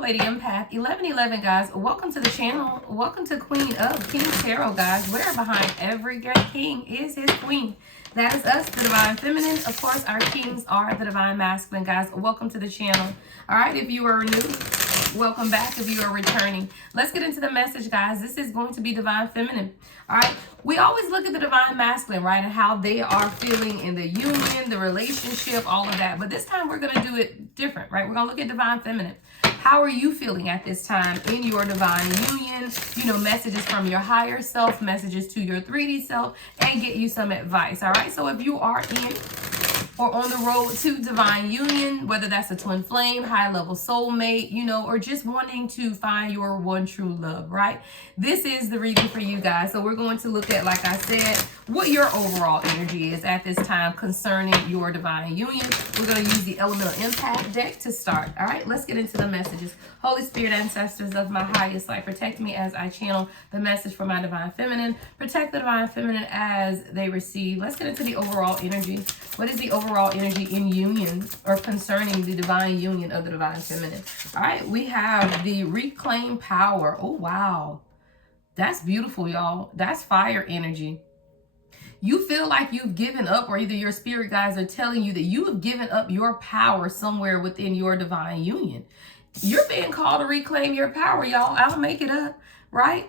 Lady Empath 1111, guys. Welcome to the channel. Welcome to Queen of Kings Tarot, guys. Where behind every great king is his queen. That is us, the Divine Feminine. Of course, our kings are the Divine Masculine, guys. Welcome to the channel. All right, if you are new, welcome back. If you are returning, let's get into the message, guys. This is going to be Divine Feminine. All right, we always look at the Divine Masculine, right, and how they are feeling in the union, the relationship, all of that. But this time we're going to do it different, right? We're going to look at Divine Feminine. How are you feeling at this time in your divine union? You know, messages from your higher self, messages to your 3D self, and get you some advice. All right, so if you are in or on the road to divine union, whether that's a twin flame, high level soulmate, you know, or just wanting to find your one true love, right? This is the reading for you guys. So we're going to look at, like I said, what your overall energy is at this time concerning your divine union. We're going to use the Elemental Impact deck to start. All right, let's get into the messages. Holy Spirit, ancestors of my highest light, protect me as I channel the message for my divine feminine. Protect the divine feminine as they receive. Let's get into the overall energy. What is the overall energy in union or concerning the divine union of the divine feminine? All right, we have the reclaim power. Oh, wow. That's beautiful, y'all. That's fire energy. You feel like you've given up, or either your spirit guides are telling you that you have given up your power somewhere within your divine union. You're being called to reclaim your power, y'all. I don't make it up, right?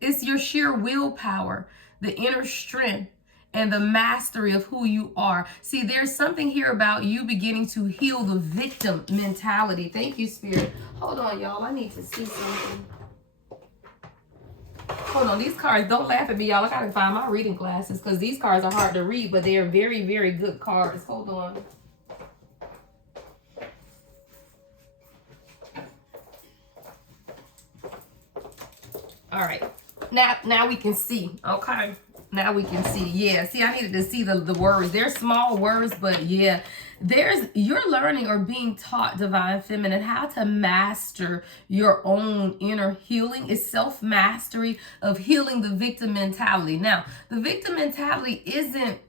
It's your sheer willpower, the inner strength, and the mastery of who you are. See, there's something here about you beginning to heal the victim mentality. Thank you, Spirit. Hold on, y'all. I need to see something. Hold on. These cards, don't laugh at me, y'all. I gotta find my reading glasses because these cards are hard to read, but they are very, very good cards. Hold on. All right. Now we can see. Okay. Now we can see. Yeah, see, I needed to see the words. They're small words, but yeah, you're learning or being taught, divine feminine, how to master your own inner healing. It's self-mastery of healing the victim mentality. Now, the victim mentality isn't,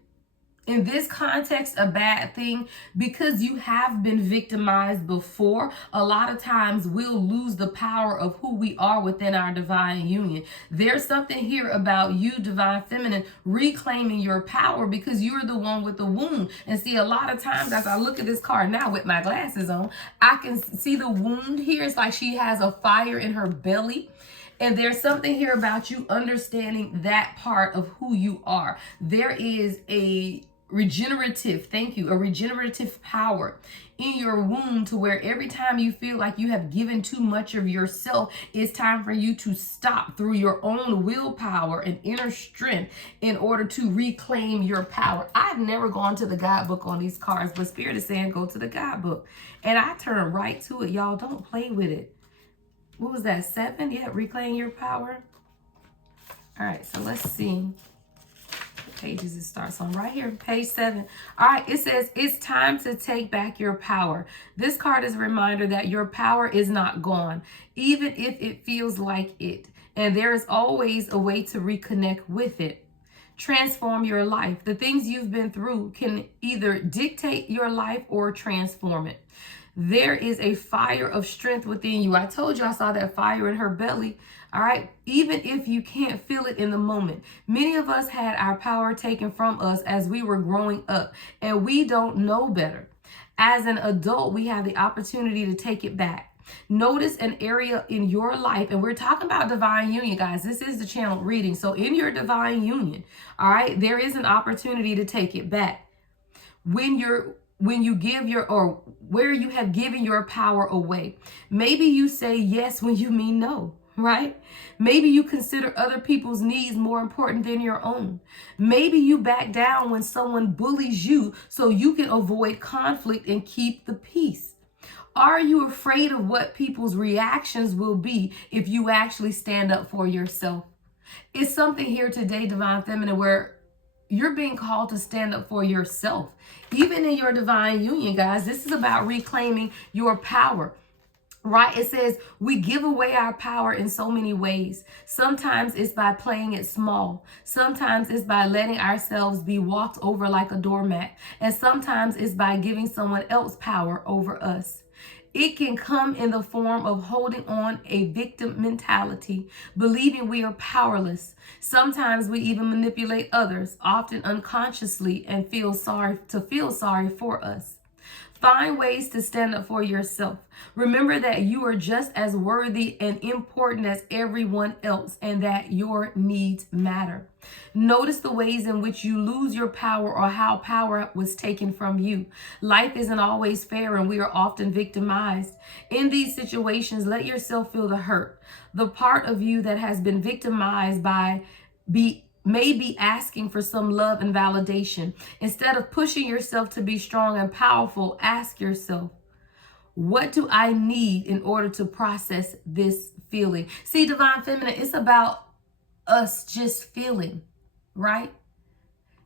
in this context, a bad thing, because you have been victimized before. A lot of times we'll lose the power of who we are within our divine union. There's something here about you, divine feminine, reclaiming your power because you're the one with the wound. And see, a lot of times as I look at this card now with my glasses on, I can see the wound here. It's like she has a fire in her belly. And there's something here about you understanding that part of who you are. There is a regenerative, a regenerative power in your womb, to where every time you feel like you have given too much of yourself, it's time for you to stop through your own willpower and inner strength in order to reclaim your power. I've never gone to the guidebook on these cards, but Spirit is saying go to the guidebook. And I turn right to it, y'all. Don't play with it. What was that, 7? Yeah, reclaim your power. All right, so let's see. Pages it starts on right here, page 7. All right, it says it's time to take back your power. This card is a reminder that your power is not gone, even if it feels like it, and there is always a way to reconnect with it. Transform your life. The things you've been through can either dictate your life or transform it. There is a fire of strength within you. I told you I saw that fire in her belly. All right. Even if you can't feel it in the moment. Many of us had our power taken from us as we were growing up, and we don't know better. As an adult, we have the opportunity to take it back. Notice an area in your life, and we're talking about divine union, guys. This is the channel reading. So in your divine union, all right, there is an opportunity to take it back. When you give or where you have given your power away. Maybe you say yes when you mean no, right? Maybe you consider other people's needs more important than your own. Maybe you back down when someone bullies you so you can avoid conflict and keep the peace. Are you afraid of what people's reactions will be if you actually stand up for yourself? It's something here today, divine feminine, where you're being called to stand up for yourself. Even in your divine union, guys, this is about reclaiming your power, right? It says we give away our power in so many ways. Sometimes it's by playing it small. Sometimes it's by letting ourselves be walked over like a doormat. And sometimes it's by giving someone else power over us. It can come in the form of holding on a victim mentality, believing we are powerless. Sometimes we even manipulate others, often unconsciously, and feel sorry for us. Find ways to stand up for yourself. Remember that you are just as worthy and important as everyone else, and that your needs matter. Notice the ways in which you lose your power or how power was taken from you. Life isn't always fair, and we are often victimized. In these situations, let yourself feel the hurt. The part of you that has been victimized may be asking for some love and validation. Instead of pushing yourself to be strong and powerful, ask yourself, what do I need in order to process this feeling? See, Divine Feminine, it's about us just feeling, right?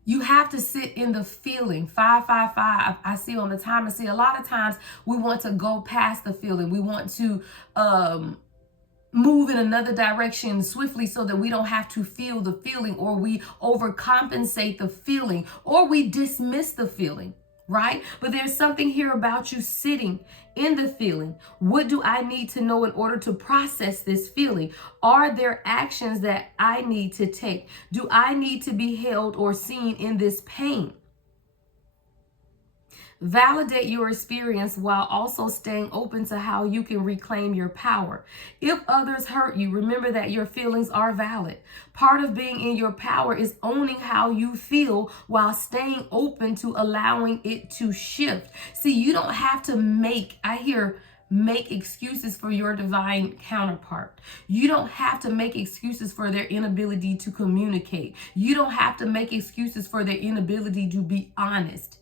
You have to sit in the feeling. 555, I see on the time. I see a lot of times we want to go past the feeling. We want to move in another direction swiftly so that we don't have to feel the feeling, or we overcompensate the feeling, or we dismiss the feeling, right? But there's something here about you sitting in the feeling. What do I need to know in order to process this feeling? Are there actions that I need to take? Do I need to be held or seen in this pain? Validate your experience while also staying open to how you can reclaim your power. If others hurt you, remember that your feelings are valid. Part of being in your power is owning how you feel while staying open to allowing it to shift. See, you don't have to make excuses for your divine counterpart. You don't have to make excuses for their inability to communicate. You don't have to make excuses for their inability to be honest.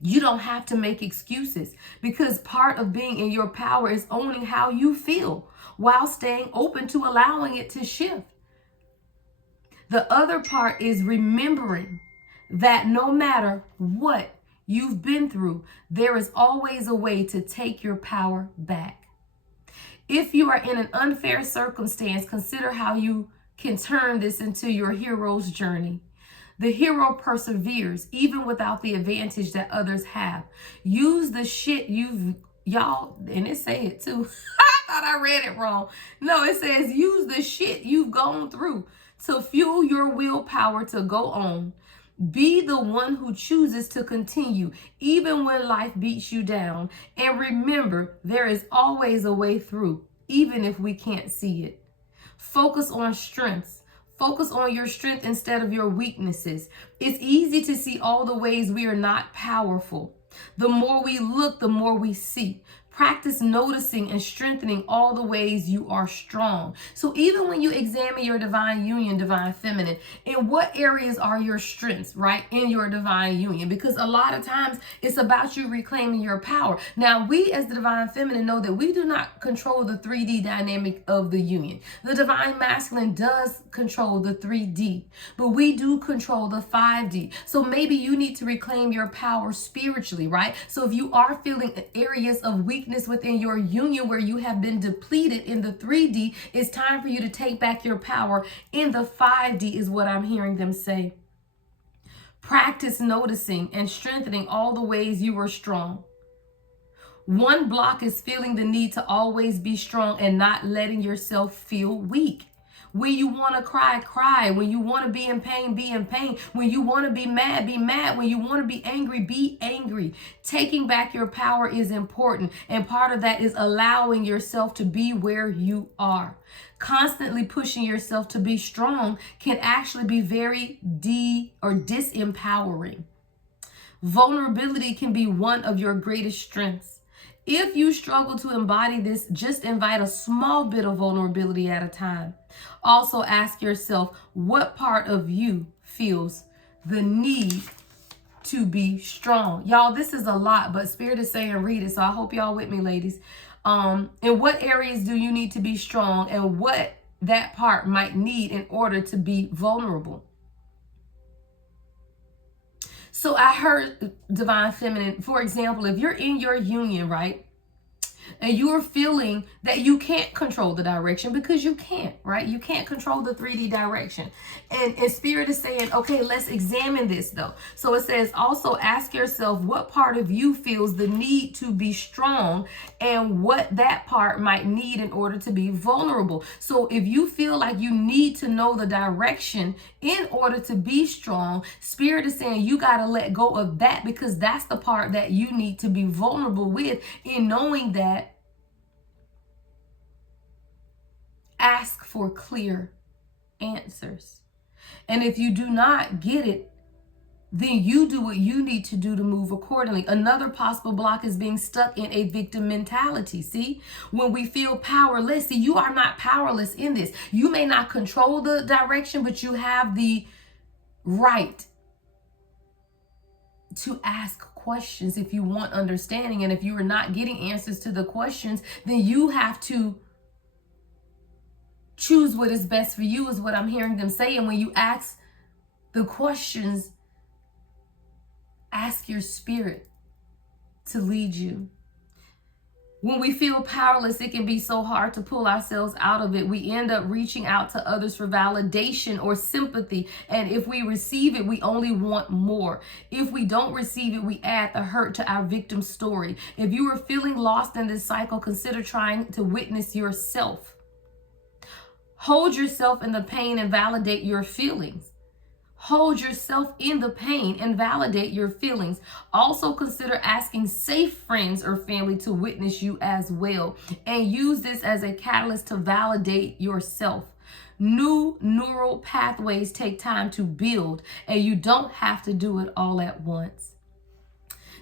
You don't have to make excuses, because part of being in your power is owning how you feel while staying open to allowing it to shift. The other part is remembering that no matter what you've been through, there is always a way to take your power back. If you are in an unfair circumstance, consider how you can turn this into your hero's journey. The hero perseveres even without the advantage that others have. Use the shit y'all, and it say it too. I thought I read it wrong. No, it says use the shit you've gone through to fuel your willpower to go on. Be the one who chooses to continue even when life beats you down. And remember, there is always a way through, even if we can't see it. Focus on strengths. Focus on your strength instead of your weaknesses. It's easy to see all the ways we are not powerful. The more we look, the more we see. Practice noticing and strengthening all the ways you are strong. So even when you examine your divine union, divine feminine, in what areas are your strengths, right, in your divine union? Because a lot of times it's about you reclaiming your power. Now, we as the divine feminine know that we do not control the 3D dynamic of the union. The divine masculine does control the 3D, but we do control the 5D. So maybe you need to reclaim your power spiritually, right? So if you are feeling areas of weakness within your union where you have been depleted in the 3D, it's time for you to take back your power in the 5D, is what I'm hearing them say. Practice noticing and strengthening all the ways you are strong. One block is feeling the need to always be strong and not letting yourself feel weak. When you want to cry, cry. When you want to be in pain, be in pain. When you want to be mad, be mad. When you want to be angry, be angry. Taking back your power is important. And part of that is allowing yourself to be where you are. Constantly pushing yourself to be strong can actually be very disempowering. Vulnerability can be one of your greatest strengths. If you struggle to embody this, just invite a small bit of vulnerability at a time. Also ask yourself, what part of you feels the need to be strong? Y'all, this is a lot, but Spirit is saying read it, so I hope y'all with me, ladies. In what areas do you need to be strong, and what that part might need in order to be vulnerable? So I heard divine feminine, for example, if you're in your union, right? and you're feeling that you can't control the direction, because you can't, right? You can't control the 3D direction. And Spirit is saying, okay, let's examine this though. So it says, also ask yourself what part of you feels the need to be strong and what that part might need in order to be vulnerable. So if you feel like you need to know the direction in order to be strong, Spirit is saying you got to let go of that, because that's the part that you need to be vulnerable with. In knowing that, ask for clear answers. And if you do not get it, then you do what you need to do to move accordingly. Another possible block is being stuck in a victim mentality. See, when we feel powerless, see, you are not powerless in this. You may not control the direction, but you have the right to ask questions if you want understanding. And if you are not getting answers to the questions, then you have to choose what is best for you, is what I'm hearing them say. And when you ask the questions, ask your spirit to lead you. When we feel powerless, it can be so hard to pull ourselves out of it. We end up reaching out to others for validation or sympathy. And if we receive it, we only want more. If we don't receive it, we add the hurt to our victim story. If you are feeling lost in this cycle, consider trying to witness yourself. Hold yourself in the pain and validate your feelings. Hold yourself in the pain and validate your feelings. Also consider asking safe friends or family to witness you as well. And use this as a catalyst to validate yourself. New neural pathways take time to build, and you don't have to do it all at once.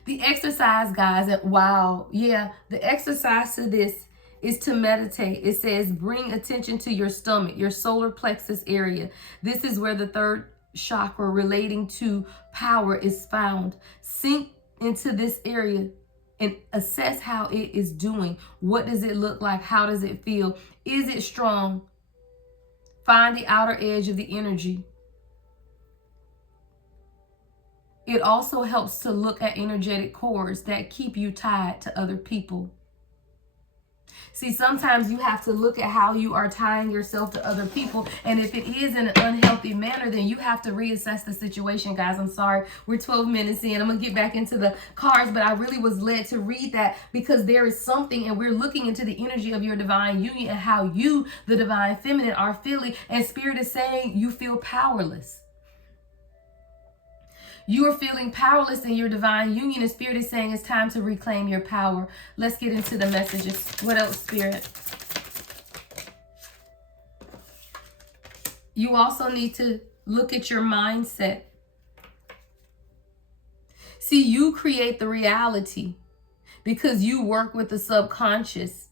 The exercise, guys, the exercise to this is to meditate. It says, bring attention to your stomach, your solar plexus area. This is where the third chakra relating to power is found. Sink into this area and assess how it is doing. What does it look like? How does it feel? Is it strong? Find the outer edge of the energy. It also helps to look at energetic cords that keep you tied to other people. See, sometimes you have to look at how you are tying yourself to other people. And if it is in an unhealthy manner, then you have to reassess the situation, guys. I'm sorry. We're 12 minutes in. I'm going to get back into the cards, but I really was led to read that because there is something, and we're looking into the energy of your divine union and how you, the divine feminine, are feeling. And Spirit is saying you feel powerless. You are feeling powerless in your divine union, and Spirit is saying it's time to reclaim your power. Let's get into the messages. What else, Spirit? You also need to look at your mindset. See, you create the reality because you work with the subconscious.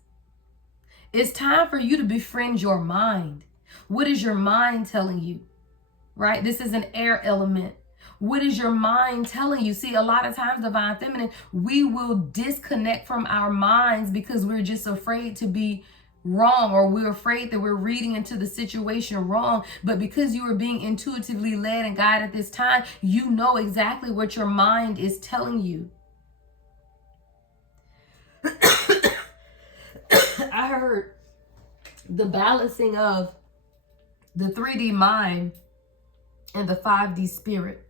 It's time for you to befriend your mind. What is your mind telling you? Right? This is an air element. What is your mind telling you? See, a lot of times, divine feminine, we will disconnect from our minds because we're just afraid to be wrong, or we're afraid that we're reading into the situation wrong. But because you are being intuitively led and guided this time, you know exactly what your mind is telling you. I heard the balancing of the 3D mind and the 5D spirit.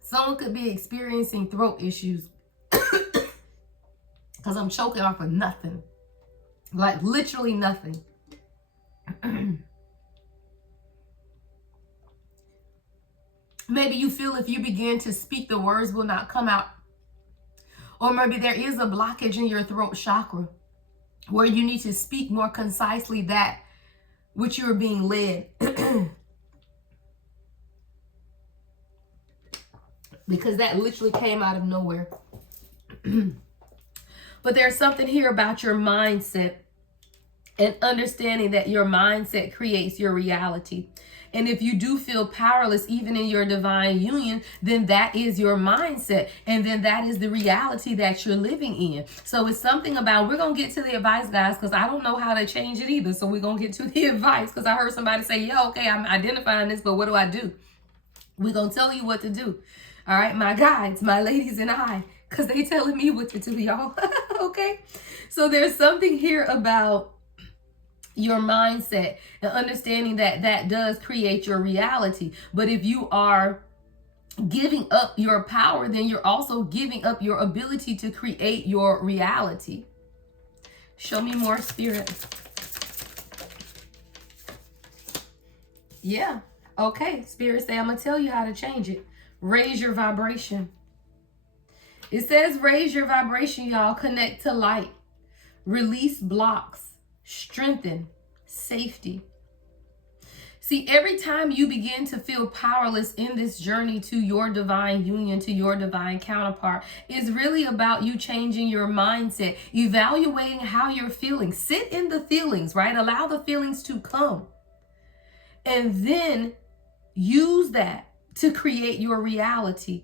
Someone could be experiencing throat issues because I'm choking off of nothing, like literally nothing. Maybe you feel if you begin to speak, the words will not come out. Or maybe there is a blockage in your throat chakra where you need to speak more concisely that which you are being led. Because that literally came out of nowhere. But there's something here about your mindset and understanding that your mindset creates your reality. And if you do feel powerless, even in your divine union, then that is your mindset. And then that is the reality that you're living in. So it's something about, we're going to get to the advice, guys, because I don't know how to change it either. So we're going to get to the advice, because I heard somebody say, yeah, okay, I'm identifying this, but what do I do? We're going to tell you what to do. All right, my guides, my ladies and I, because they telling me what to do, y'all. Okay? So there's something here about your mindset and understanding that that does create your reality. But if you are giving up your power, then you're also giving up your ability to create your reality. Show me more, Spirit. Yeah. Okay. Spirit say, I'm going to tell you how to change it. Raise your vibration. It says raise your vibration, y'all. Connect to light. Release blocks. Strengthen. Safety. See, every time you begin to feel powerless in this journey to your divine union, to your divine counterpart, it's really about you changing your mindset, evaluating how you're feeling. Sit in the feelings, right? Allow the feelings to come. And then use that to create your reality.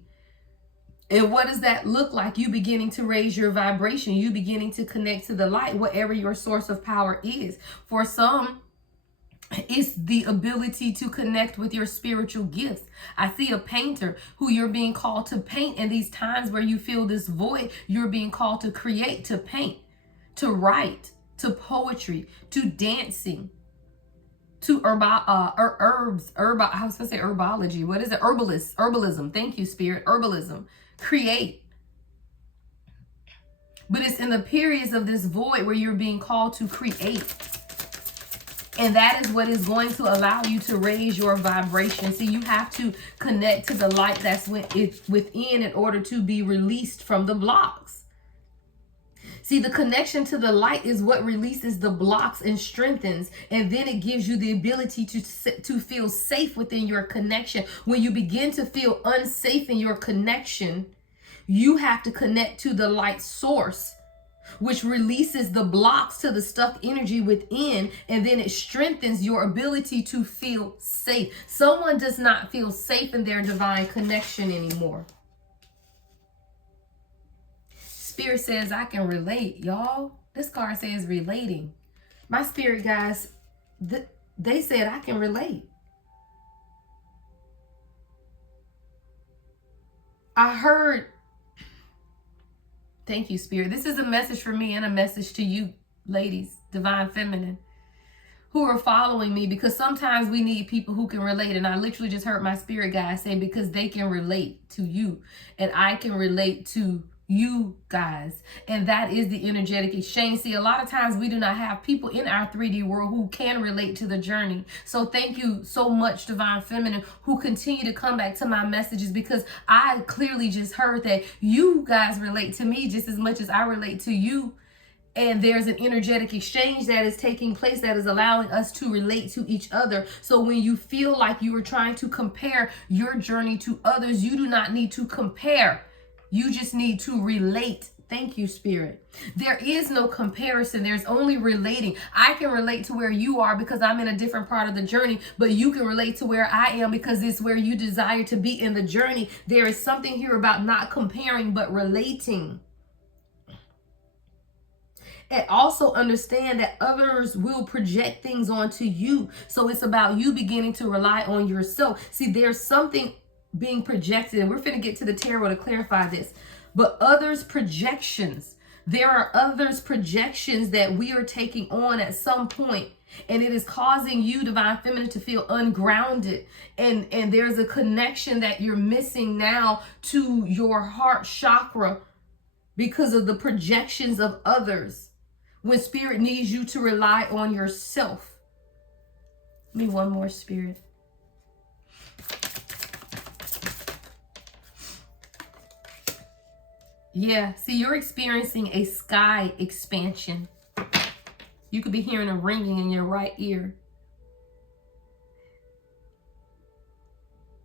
And what does that look like? You beginning to raise your vibration, you beginning to connect to the light, whatever your source of power is. For some, it's the ability to connect with your spiritual gifts. I see a painter who you're being called to paint, and these times where you feel this void, you're being called to create, to paint, to write, to poetry, to dancing, to herbology. What is it? Herbalism. Thank you, Spirit. Herbalism. Create. But it's in the periods of this void where you're being called to create. And that is what is going to allow you to raise your vibration. See, you have to connect to the light that's within in order to be released from the blocks. See, the connection to the light is what releases the blocks and strengthens. And then it gives you the ability to feel safe within your connection. When you begin to feel unsafe in your connection, you have to connect to the light source, which releases the blocks to the stuck energy within, and then it strengthens your ability to feel safe. Someone does not feel safe in their divine connection anymore. Spirit says, I can relate, y'all. This card says relating. My spirit guys, they said I can relate. I heard, thank you, Spirit. This is a message for me and a message to you, ladies, divine feminine, who are following me, because sometimes we need people who can relate. And I literally just heard my spirit guys say, because they can relate to you and I can relate to you guys. And that is the energetic exchange. See, a lot of times we do not have people in our 3D world who can relate to the journey. So thank you so much, divine feminine, who continue to come back to my messages, because I clearly just heard that you guys relate to me just as much as I relate to you. And there's an energetic exchange that is taking place that is allowing us to relate to each other. So when you feel like you are trying to compare your journey to others, you do not need to compare. You just need to relate. Thank you, Spirit. There is no comparison. There's only relating. I can relate to where you are because I'm in a different part of the journey, but you can relate to where I am because it's where you desire to be in the journey. There is something here about not comparing, but relating. And also understand that others will project things onto you. So it's about you beginning to rely on yourself. See, there's something being projected, and we're finna get to the tarot to clarify this. But others' projections, there are others' projections that we are taking on at some point, and it is causing you, divine feminine, to feel ungrounded. And there's a connection that you're missing now to your heart chakra because of the projections of others, when Spirit needs you to rely on yourself. Give me one more, Spirit. Yeah, see, you're experiencing a sky expansion. You could be hearing a ringing in your right ear.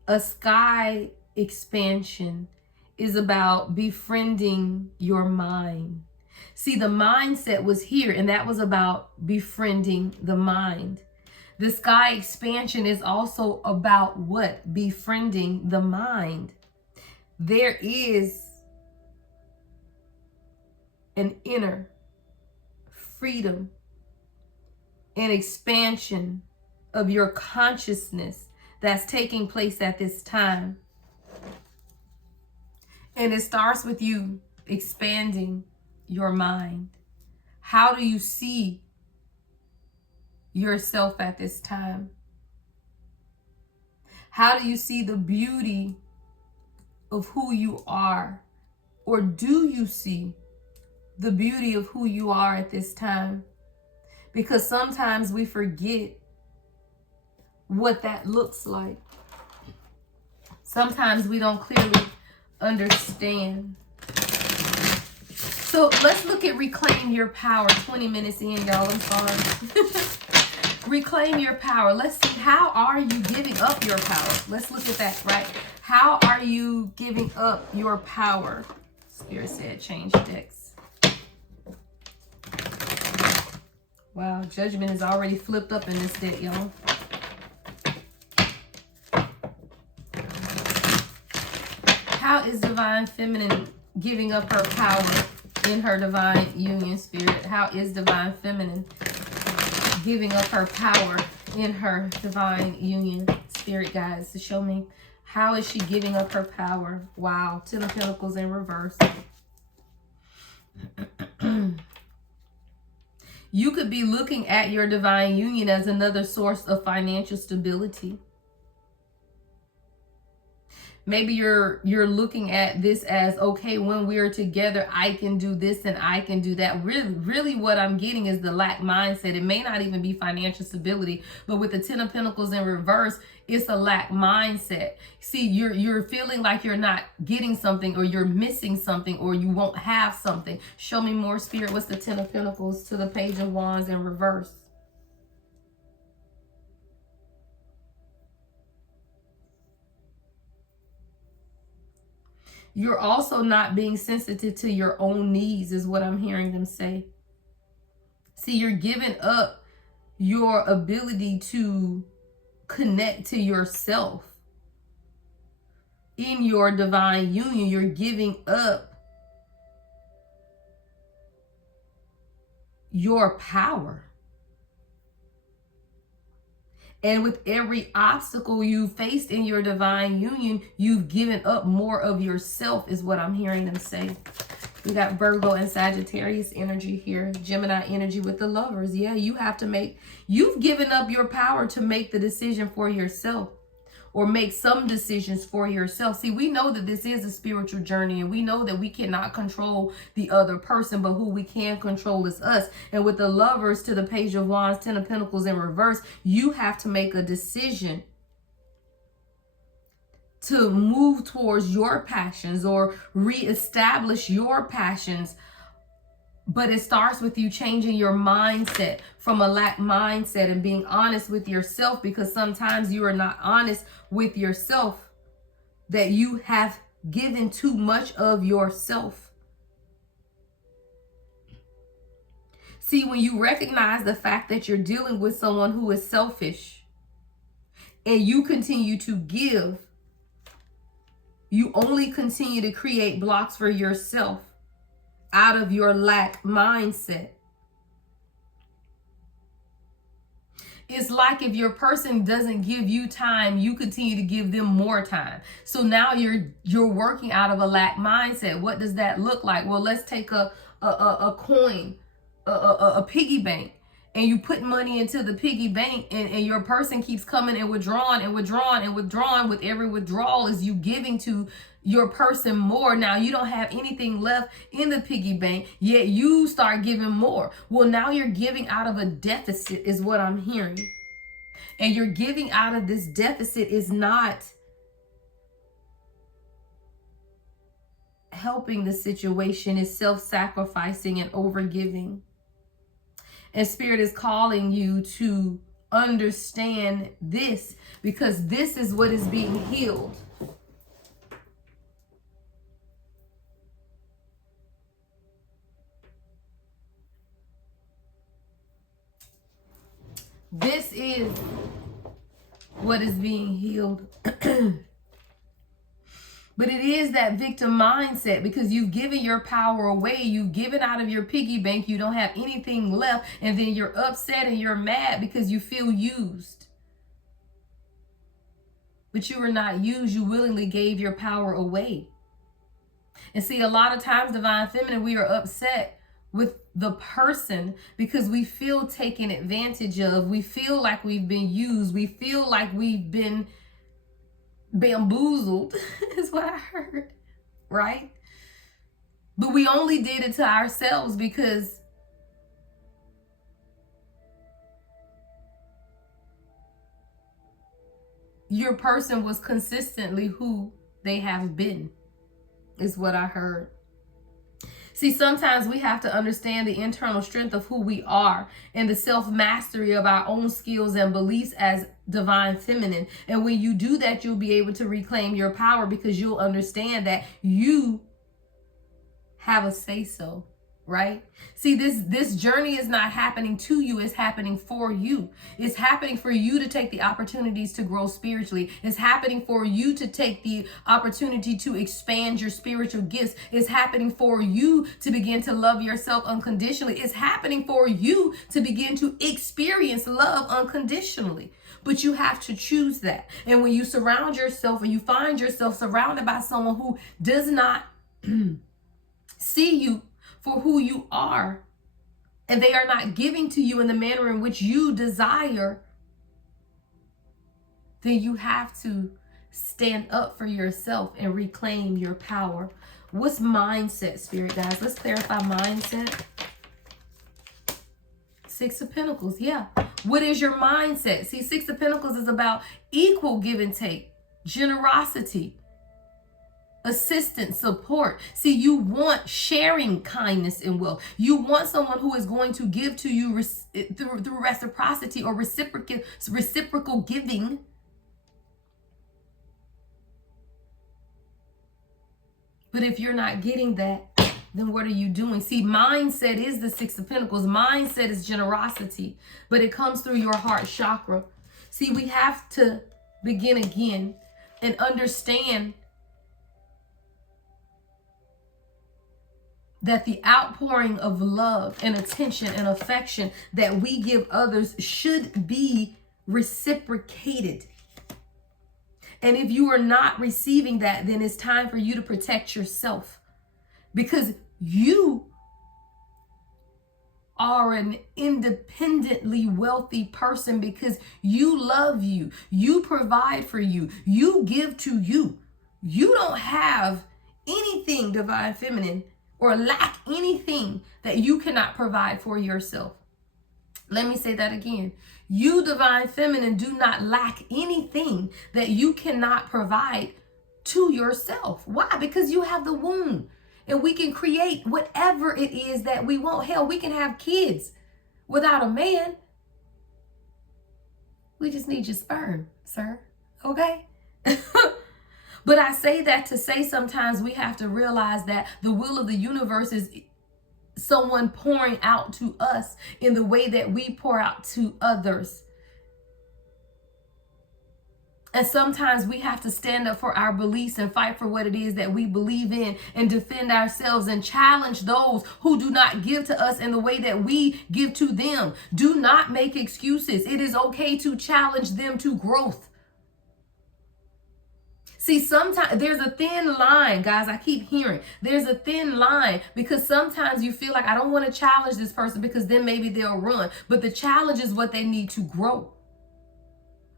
A sky expansion is about befriending your mind. See, the mindset was here, and that was about befriending the mind. The sky expansion is also about what? Befriending the mind. There is an inner freedom and expansion of your consciousness that's taking place at this time. And it starts with you expanding your mind. How do you see yourself at this time? How do you see the beauty of who you are? Or do you see the beauty of who you are at this time? Because sometimes we forget what that looks like. Sometimes we don't clearly understand. So let's look at reclaim your power. 20 minutes in, y'all. I'm sorry. Reclaim your power. Let's see, how are you giving up your power? Let's look at that, right? How are you giving up your power? Spirit said change decks. Wow, judgment is already flipped up in this deck, y'all. How is divine feminine giving up her power in her divine union, Spirit? How is divine feminine giving up her power in her divine union, Spirit guides, to show me? How is she giving up her power? Wow, 10 of Pentacles in reverse. You could be looking at your divine union as another source of financial stability. Maybe you're looking at this as, okay, when we're together, I can do this and I can do that. Really what I'm getting is the lack mindset. It may not even be financial stability, but with the 10 of Pentacles in reverse, it's a lack mindset. See, you're feeling like you're not getting something, or you're missing something, or you won't have something. Show me more, Spirit. What's the 10 of Pentacles to the Page of Wands in reverse? You're also not being sensitive to your own needs, is what I'm hearing them say. See, you're giving up your ability to connect to yourself in your divine union. You're giving up your power. And with every obstacle you faced in your divine union, you've given up more of yourself, is what I'm hearing them say. We got Virgo and Sagittarius energy here. Gemini energy with the Lovers. Yeah, you've given up your power to make the decision for yourself, or make some decisions for yourself. See, we know that this is a spiritual journey, and we know that we cannot control the other person, but who we can control is us. And with the Lovers to the Page of Wands, 10 of Pentacles in reverse, you have to make a decision to move towards your passions or reestablish your passions. But it starts with you changing your mindset from a lack mindset and being honest with yourself, because sometimes you are not honest with yourself, that you have given too much of yourself. See, when you recognize the fact that you're dealing with someone who is selfish and you continue to give, you only continue to create blocks for yourself out of your lack mindset. It's like if your person doesn't give you time, you continue to give them more time. So now you're working out of a lack mindset. What does that look like? Well, let's take a coin, a piggy bank, and you put money into the piggy bank, and your person keeps coming and withdrawing and withdrawing and withdrawing. With every withdrawal is you giving to your person more. Now you don't have anything left in the piggy bank, yet you start giving more. Well, now you're giving out of a deficit, is what I'm hearing. And you're giving out of this deficit is not helping the situation, is self-sacrificing and overgiving. And Spirit is calling you to understand this, because this is what is being healed. This is what is being healed. But it is that victim mindset, because you've given your power away. You've given out of your piggy bank. You don't have anything left. And then you're upset and you're mad because you feel used. But you were not used. You willingly gave your power away. And see, a lot of times, divine feminine, we are upset with the person because we feel taken advantage of. We feel like we've been used. We feel like we've been bamboozled, is what I heard, right? But we only did it to ourselves because your person was consistently who they have been, is what I heard. See, sometimes we have to understand the internal strength of who we are and the self-mastery of our own skills and beliefs as divine feminine. And when you do that, you'll be able to reclaim your power because you'll understand that you have a say-so, right? See, this journey is not happening to you, it's happening for you. It's happening for you to take the opportunities to grow spiritually. It's happening for you to take the opportunity to expand your spiritual gifts. It's happening for you to begin to love yourself unconditionally. It's happening for you to begin to experience love unconditionally. But you have to choose that. And when you surround yourself or you find yourself surrounded by someone who does not see you for who you are, and they are not giving to you in the manner in which you desire, then you have to stand up for yourself and reclaim your power. What's mindset, Spirit guys? Let's clarify mindset. Six of Pentacles, yeah. What is your mindset? See, Six of Pentacles is about equal give and take, generosity, assistance, support. See, you want sharing kindness and wealth. You want someone who is going to give to you through reciprocity or reciprocal giving. But if you're not getting that, then what are you doing? See, mindset is the Six of Pentacles. Mindset is generosity, but it comes through your heart chakra. See, we have to begin again and understand that the outpouring of love and attention and affection that we give others should be reciprocated. And if you are not receiving that, then it's time for you to protect yourself, because you are an independently wealthy person, because you love you, you provide for you, you give to you. You don't have anything, divine feminine, or lack anything that you cannot provide for yourself. Let me say that again. You, divine feminine, do not lack anything that you cannot provide to yourself. Why? Because you have the womb, and we can create whatever it is that we want. Hell, we can have kids without a man. We just need your sperm, sir. Okay? But I say that to say sometimes we have to realize that the will of the universe is someone pouring out to us in the way that we pour out to others. And sometimes we have to stand up for our beliefs and fight for what it is that we believe in and defend ourselves and challenge those who do not give to us in the way that we give to them. Do not make excuses. It is okay to challenge them to growth. See, sometimes there's a thin line, guys. I keep hearing there's a thin line, because sometimes you feel like, I don't want to challenge this person because then maybe they'll run. But the challenge is what they need to grow.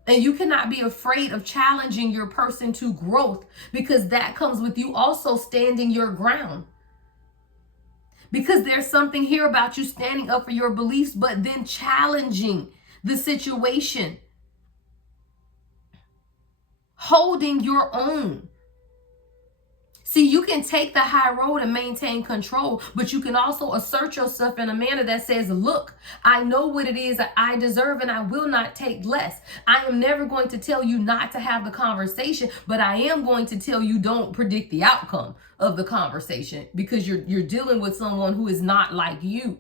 And you cannot be afraid of challenging your person to growth, because that comes with you also standing your ground. Because there's something here about you standing up for your beliefs, but then challenging the situation. Holding your own. See, you can take the high road and maintain control, but you can also assert yourself in a manner that says, look, I know what it is that I deserve, and I will not take less. I am never going to tell you not to have the conversation, but I am going to tell you don't predict the outcome of the conversation, because you're dealing with someone who is not like you.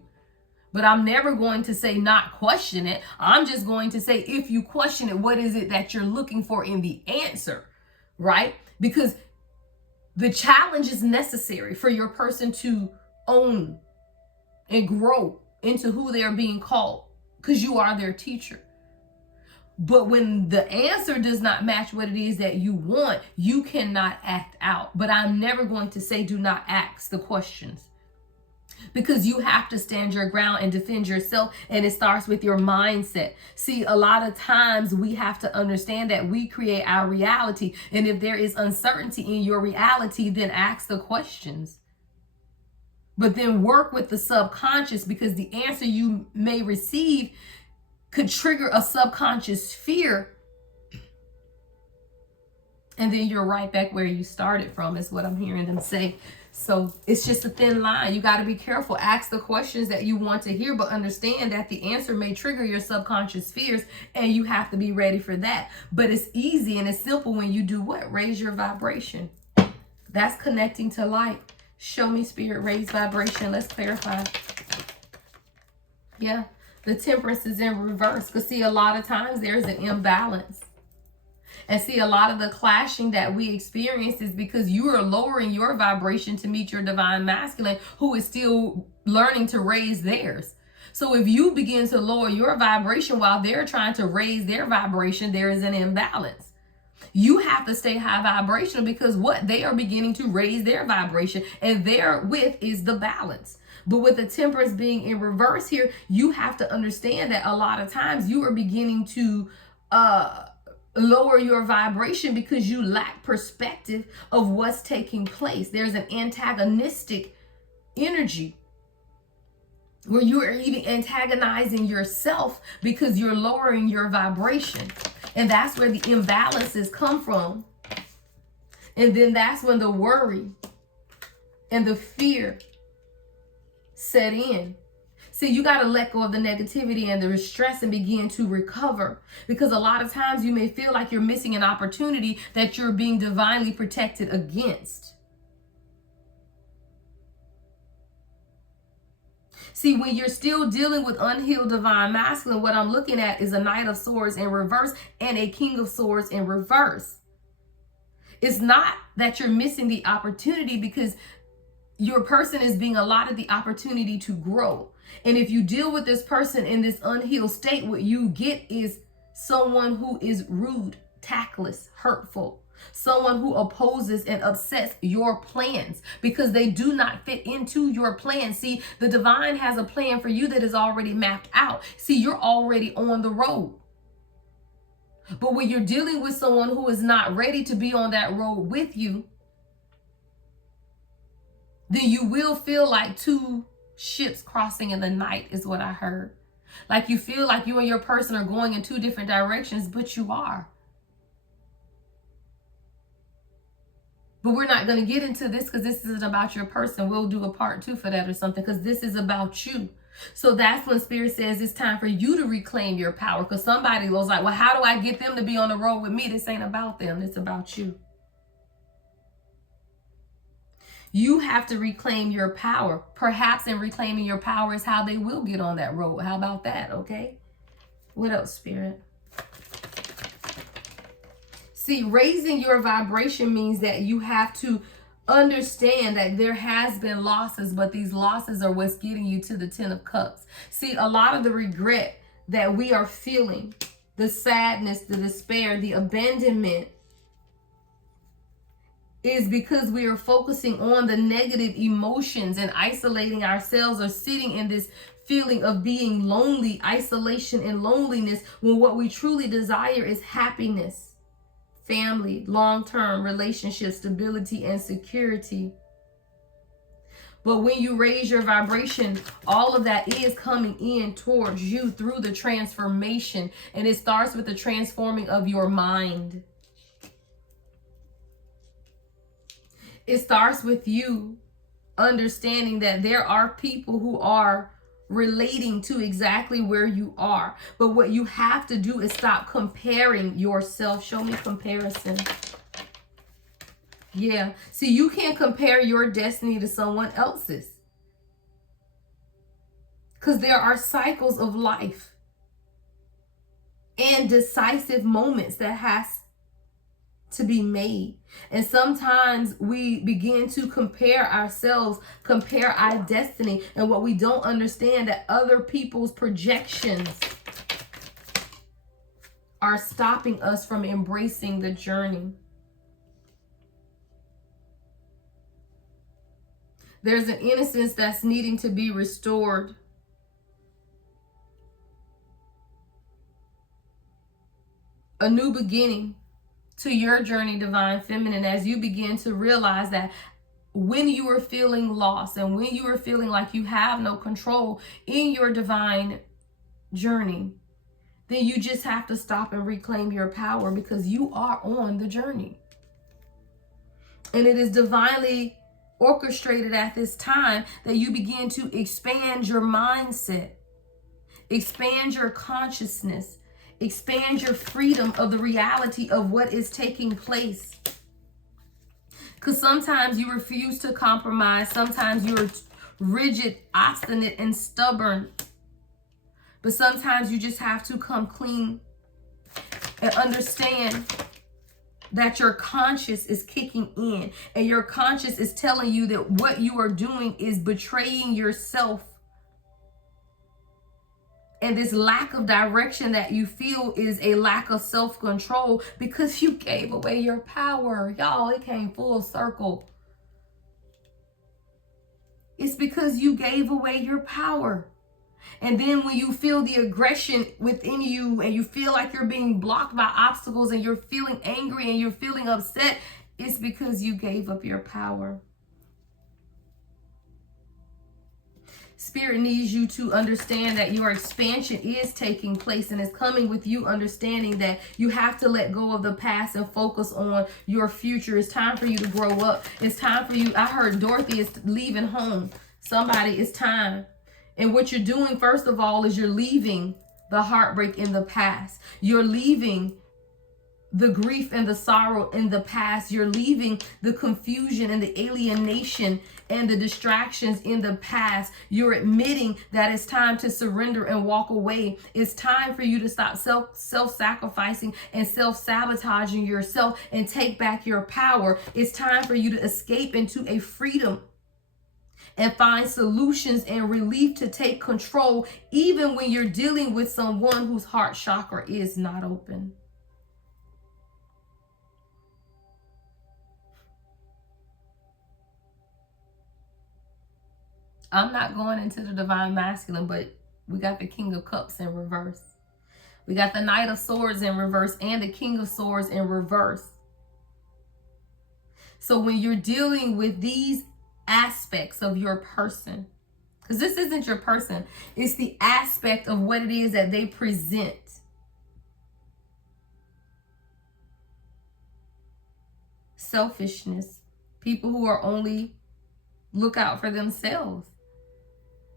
But I'm never going to say not question it. I'm just going to say, if you question it, what is it that you're looking for in the answer, right? Because the challenge is necessary for your person to own and grow into who they're being called, because you are their teacher. But when the answer does not match what it is that you want, you cannot act out. But I'm never going to say do not ask the questions, because you have to stand your ground and defend yourself. And it starts with your mindset. See, a lot of times we have to understand that we create our reality. And if there is uncertainty in your reality, then ask the questions. But then work with the subconscious, because the answer you may receive could trigger a subconscious fear. And then you're right back where you started from, is what I'm hearing them say. So it's just a thin line. You got to be careful. Ask the questions that you want to hear, but understand that the answer may trigger your subconscious fears, and you have to be ready for that. But it's easy and it's simple when you do what? Raise your vibration. That's connecting to light. Show me, Spirit, raise vibration. Let's clarify. Yeah. The Temperance is in reverse. Because see, a lot of times there's an imbalance. And see, a lot of the clashing that we experience is because you are lowering your vibration to meet your divine masculine, who is still learning to raise theirs. So if you begin to lower your vibration while they're trying to raise their vibration, there is an imbalance. You have to stay high vibrational, because what? They are beginning to raise their vibration, and therewith is the balance. But with the Temperance being in reverse here, you have to understand that a lot of times you are beginning to lower your vibration because you lack perspective of what's taking place. There's an antagonistic energy where you are even antagonizing yourself because you're lowering your vibration. And that's where the imbalances come from. And then that's when the worry and the fear set in. See, you got to let go of the negativity and the stress and begin to recover, because a lot of times you may feel like you're missing an opportunity that you're being divinely protected against. See, when you're still dealing with unhealed divine masculine, what I'm looking at is a Knight of Swords in reverse and a King of Swords in reverse. It's not that you're missing the opportunity, because your person is being allotted the opportunity to grow. And if you deal with this person in this unhealed state, what you get is someone who is rude, tactless, hurtful, someone who opposes and upsets your plans because they do not fit into your plan. See, the divine has a plan for you that is already mapped out. See, you're already on the road. But when you're dealing with someone who is not ready to be on that road with you, then you will feel like two ships crossing in the night, is what I heard. Like you feel like you and your person are going in two different directions, but you are. But we're not going to get into this because this isn't about your person. We'll do a part 2 for that or something, because this is about you. So that's when Spirit says it's time for you to reclaim your power, because somebody was like, well, how do I get them to be on the road with me? This ain't about them. It's about you. You have to reclaim your power. Perhaps in reclaiming your power is how they will get on that road. How about that? Okay. What else, Spirit? See, raising your vibration means that you have to understand that there has been losses, but these losses are what's getting you to the 10 of Cups. See, a lot of the regret that we are feeling, the sadness, the despair, the abandonment, is because we are focusing on the negative emotions and isolating ourselves, or sitting in this feeling of being lonely, isolation and loneliness, when what we truly desire is happiness, family, long-term relationship, stability, and security. But when you raise your vibration, all of that is coming in towards you through the transformation. And it starts with the transforming of your mind. It starts with you understanding that there are people who are relating to exactly where you are. But what you have to do is stop comparing yourself. Show me comparison. Yeah. See, you can't compare your destiny to someone else's, because there are cycles of life and decisive moments that has to be made. And sometimes we begin to compare ourselves, compare our destiny, and what we don't understand, that other people's projections are stopping us from embracing the journey. There's an innocence that's needing to be restored. A new beginning to your journey, Divine Feminine, as you begin to realize that when you are feeling lost and when you are feeling like you have no control in your divine journey, then you just have to stop and reclaim your power, because you are on the journey. And it is divinely orchestrated at this time that you begin to expand your mindset, expand your consciousness, expand your freedom of the reality of what is taking place. Because sometimes you refuse to compromise. Sometimes you're rigid, obstinate, and stubborn. But sometimes you just have to come clean and understand that your conscience is kicking in, and your conscience is telling you that what you are doing is betraying yourself. And this lack of direction that you feel is a lack of self-control, because you gave away your power. Y'all, it came full circle. It's because you gave away your power. And then when you feel the aggression within you and you feel like you're being blocked by obstacles and you're feeling angry and you're feeling upset, it's because you gave up your power. Spirit needs you to understand that your expansion is taking place, and it's coming with you understanding that you have to let go of the past and focus on your future. It's time for you to grow up. It's time for you. I heard Dorothy is leaving home. Somebody, it's time. And what you're doing, first of all, is you're leaving the heartbreak in the past. You're leaving the grief and the sorrow in the past. You're leaving the confusion and the alienation and the distractions in the past. You're admitting that it's time to surrender and walk away. It's time for you to stop self-sacrificing and self-sabotaging yourself and take back your power. It's time for you to escape into a freedom and find solutions and relief to take control, even when you're dealing with someone whose heart chakra is not open. I'm not going into the divine masculine, but we got the King of Cups in reverse. We got the Knight of Swords in reverse and the King of Swords in reverse. So when you're dealing with these aspects of your person, because this isn't your person, it's the aspect of what it is that they present. Selfishness, people who are only look out for themselves.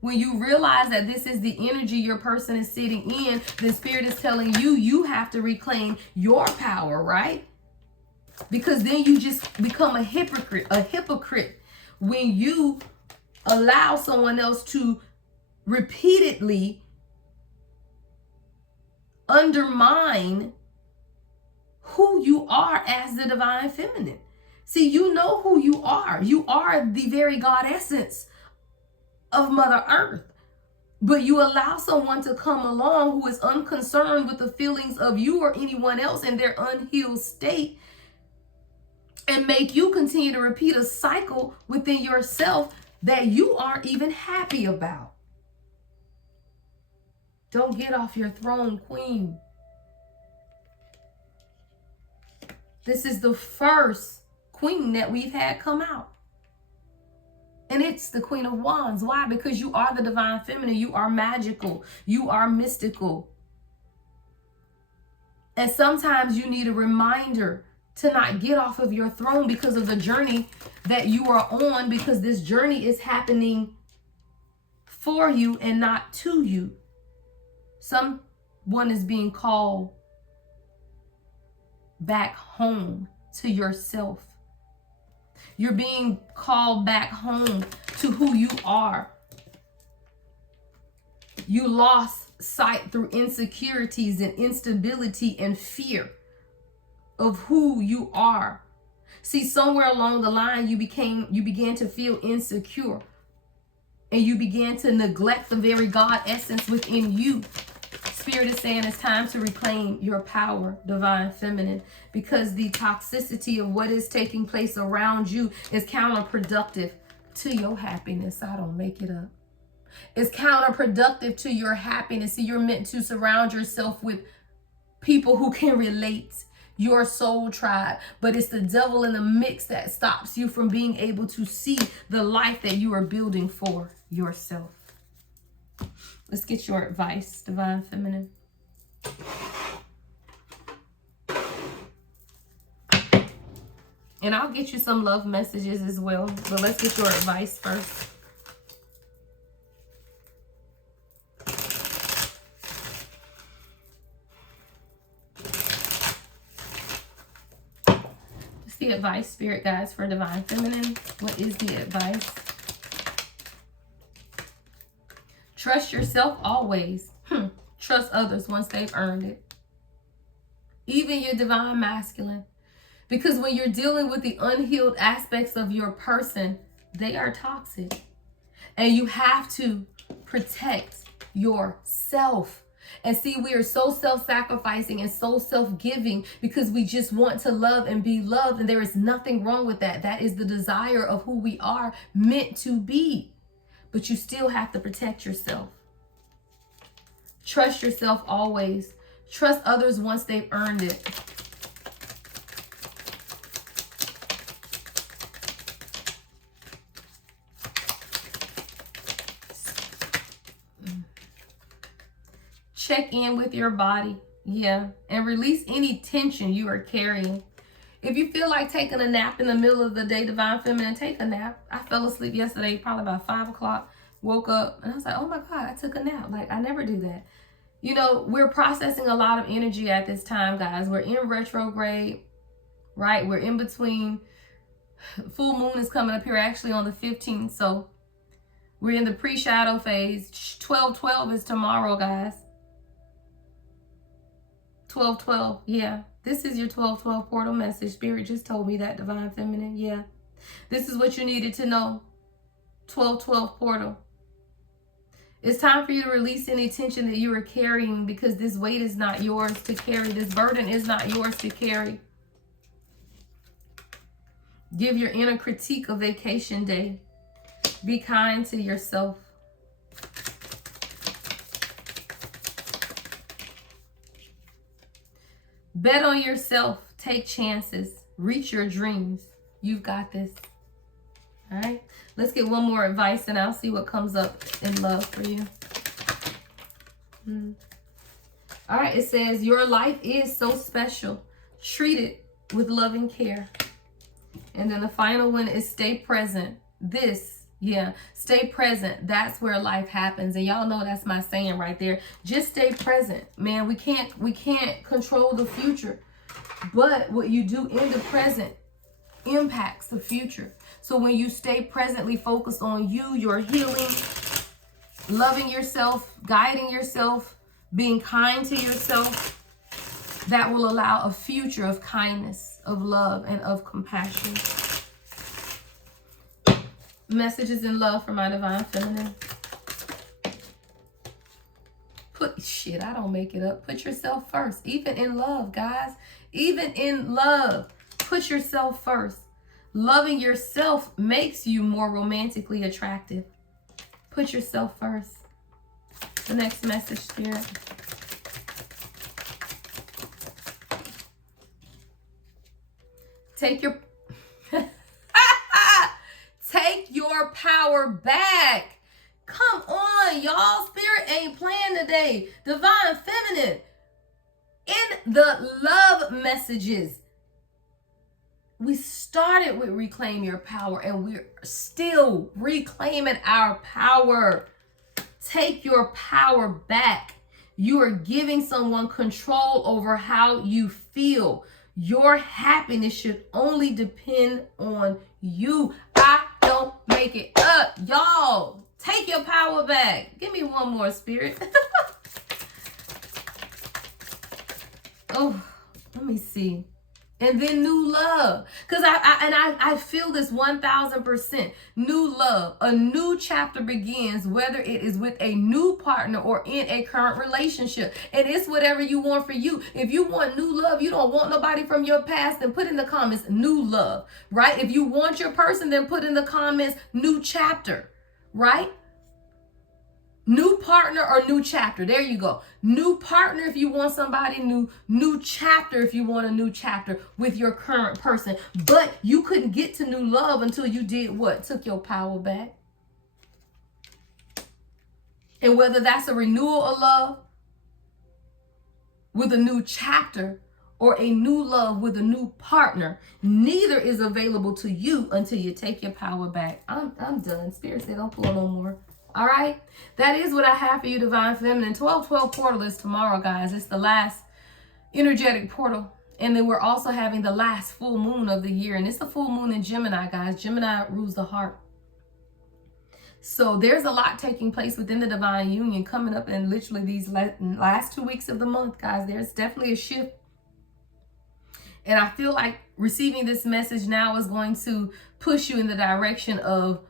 When you realize that this is the energy your person is sitting in, the Spirit is telling you, you have to reclaim your power, right? Because then you just become a hypocrite when you allow someone else to repeatedly undermine who you are as the divine feminine. See, you know who you are. You are the very God essence of Mother Earth. But you allow someone to come along who is unconcerned with the feelings of you or anyone else in their unhealed state, and make you continue to repeat a cycle within yourself that you aren't even happy about. Don't get off your throne, Queen. This is the first Queen that we've had come out. And it's the Queen of Wands. Why? Because you are the divine feminine. You are magical. You are mystical. And sometimes you need a reminder to not get off of your throne because of the journey that you are on, because this journey is happening for you and not to you. Someone is being called back home to yourself. You're being called back home to who you are. You lost sight through insecurities and instability and fear of who you are. See, somewhere along the line, you began to feel insecure, and you began to neglect the very God essence within you. Spirit is saying it's time to reclaim your power, divine feminine, because the toxicity of what is taking place around you is counterproductive to your happiness. I don't make it up. It's counterproductive to your happiness. See, you're meant to surround yourself with people who can relate, your soul tribe, but it's the devil in the mix that stops you from being able to see the life that you are building for yourself. Let's get your advice, divine feminine. And I'll get you some love messages as well, but let's get your advice first. What's the advice, spirit guides, for divine feminine? What is the advice? Trust yourself always. Trust others once they've earned it. Even your divine masculine. Because when you're dealing with the unhealed aspects of your person, they are toxic. And you have to protect yourself. And see, we are so self-sacrificing and so self-giving because we just want to love and be loved. And there is nothing wrong with that. That is the desire of who we are meant to be. But you still have to protect yourself. Trust yourself always. Trust others once they've earned it. Check in with your body. Yeah. And release any tension you are carrying. If you feel like taking a nap in the middle of the day, divine feminine, take a nap. I fell asleep yesterday, probably about 5 o'clock. Woke up and I was like, oh my God, I took a nap. Like, I never do that. You know, we're processing a lot of energy at this time, guys. We're in retrograde, right? We're in between. Full moon is coming up here actually on the 15th. So we're in the pre-shadow phase. 12/12 is tomorrow, guys. 12/12, yeah. This is your 12/12 portal message. Spirit just told me that, divine feminine. Yeah. This is what you needed to know. 12/12 portal. It's time for you to release any tension that you are carrying because this weight is not yours to carry. This burden is not yours to carry. Give your inner critique a vacation day. Be kind to yourself. Bet on yourself. Take chances. Reach your dreams. You've got this. All right. Let's get one more advice and I'll see what comes up in love for you. All right. It says, your life is so special. Treat it with loving care. And then the final one is stay present. Stay present. That's where life happens. And y'all know that's my saying right there. Just stay present, man. We can't control the future, but what you do in the present impacts the future. So when you stay presently focused on you, your healing, loving yourself, guiding yourself, being kind to yourself, that will allow a future of kindness, of love, and of compassion. Messages in love for my divine feminine. I don't make it up. Put yourself first. Even in love, guys. Even in love. Put yourself first. Loving yourself makes you more romantically attractive. Put yourself first. The next message, Spirit. Take your power back. Come on, y'all. Spirit ain't playing today. Divine feminine. In the love messages, we started with reclaim your power and we're still reclaiming our power. Take your power back. You are giving someone control over how you feel. Your happiness should only depend on you. I don't make it up. Y'all, take your power back. Give me one more, Spirit. Oh, let me see. And then new love. Because I feel this 1000%. New love. A new chapter begins, whether it is with a new partner or in a current relationship. And it's whatever you want for you. If you want new love, you don't want nobody from your past, then put in the comments, new love, right? If you want your person, then put in the comments, new chapter, right? New partner or new chapter. There you go. New partner if you want somebody new. New chapter if you want a new chapter with your current person. But you couldn't get to new love until you did what? Took your power back. And whether that's a renewal of love with a new chapter or a new love with a new partner, neither is available to you until you take your power back. I'm done. Spirit said don't pull no more. All right, that is what I have for you, Divine Feminine. 12/12 portal is tomorrow, guys. It's the last energetic portal. And then we're also having the last full moon of the year. And it's the full moon in Gemini, guys. Gemini rules the heart. So there's a lot taking place within the divine union coming up in literally these last 2 weeks of the month, guys. There's definitely a shift. And I feel like receiving this message now is going to push you in the direction of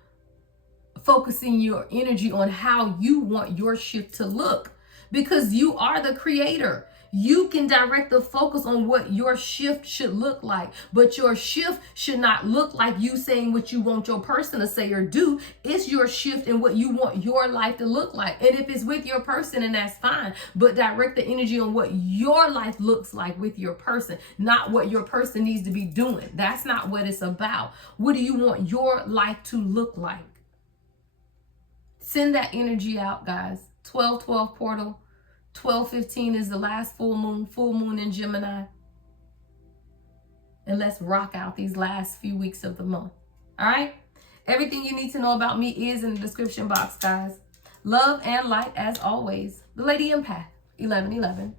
focusing your energy on how you want your shift to look, because you are the creator. You can direct the focus on what your shift should look like, but your shift should not look like you saying what you want your person to say or do. It's your shift and what you want your life to look like. And if it's with your person, and that's fine, but direct the energy on what your life looks like with your person, not what your person needs to be doing. That's not what it's about. What do you want your life to look like? Send that energy out, guys. 12/12 portal. 12/15 is the last full moon in Gemini. And let's rock out these last few weeks of the month. All right? Everything you need to know about me is in the description box, guys. Love and light as always. The Lady Empath, 1111.